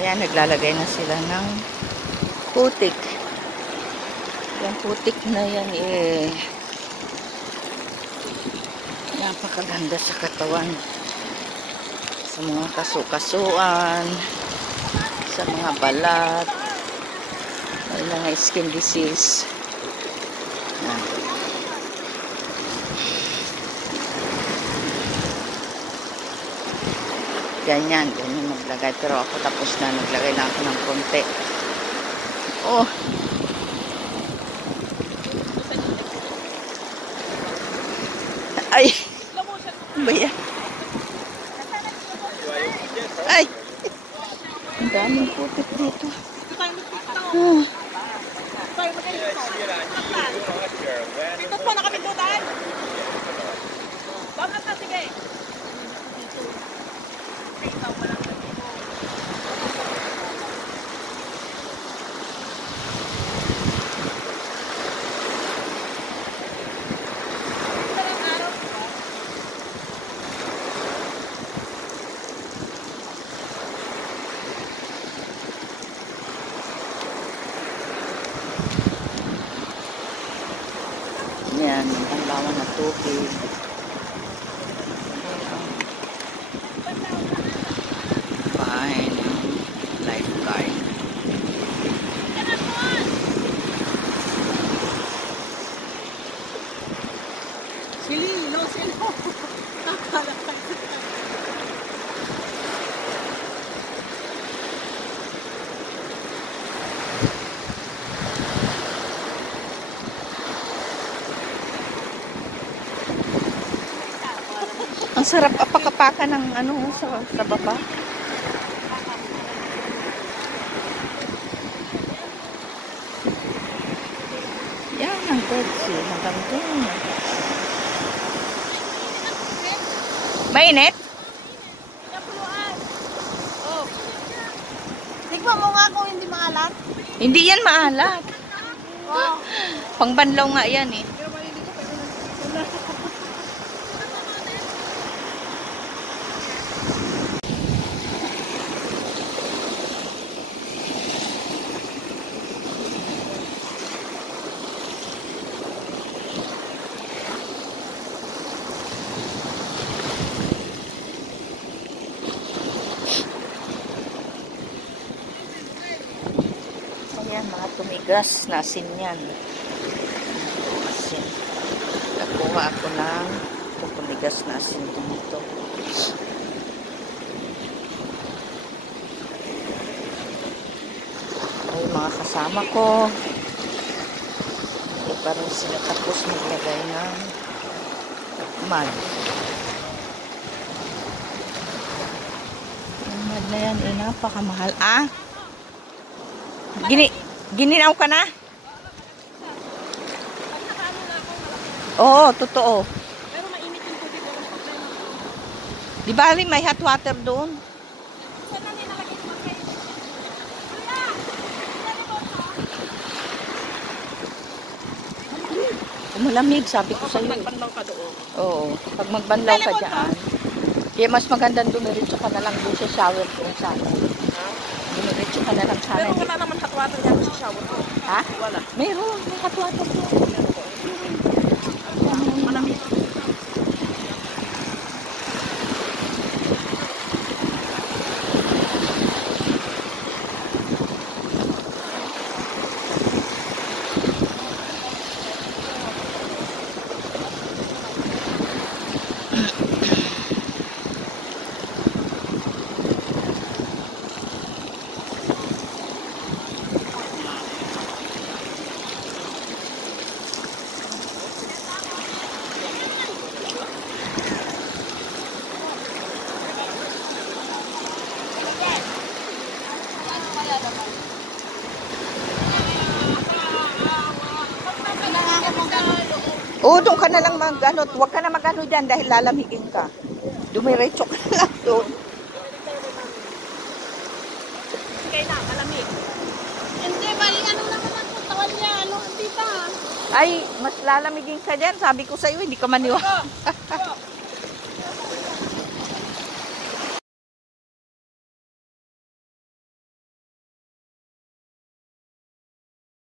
Ayan, naglalagay na sila ng putik. Yung putik na yan napakaganda sa katawan. Sa mga kasukasuan, sa mga balat, may mga skin disease. Ganyan maglagay. Pero ako tapos na, naglagay lang ako ng konti. Oh! Ay! Ba yan? Ay! Ang daming putik dito. Pitot po na kami doon. Bakit na, sige. Yan, ang lawan na tubig. Fine. Lifeguard. Silo. Ang sarap apakapaka ng ano sa baba. Yan ang Dead Sea. Hanggang doon. Mainit? Oh. Tignan mo nga kung hindi maalat. Hindi yan maalat. Wow. Pangbanlaw nga yan eh. Ayan, mga tumigas na asin yan. Asin. Nakuha ako ng tumigas na asin dito. Ay, mga kasama ko. Hindi pa rin sila tapos maglagay ng mud. Yung mud na yan, napakamahal. Gininaw ka na? Oo, totoo. Pero mainit yung tubig ko. Di ba may hot water doon? Saan na nilagay yung mga Malamig, sabi ko sa'yo. Pag magbanlaw ka doon. Oo, pag magbanlaw ka dyan. Kaya mas magandang dumiretso ka na lang doon sa shower kung sana. Dumiretso ka na lang sana. Pero wala naman hot water dyan sa shower ko. Ha? Wala. Meron, may hot water doon. Malamig. Oo, doon ka na lang mag-ano. Huwag ka na mag-ano dyan dahil lalamigin ka. Dumiretso ka na lang doon. Sige na, malamig. Hindi, bali, ano naman ang katawan niya? Ano, hindi pa. Ay, mas lalamigin ka dyan. Sabi ko sa'yo, hindi ka maniwala.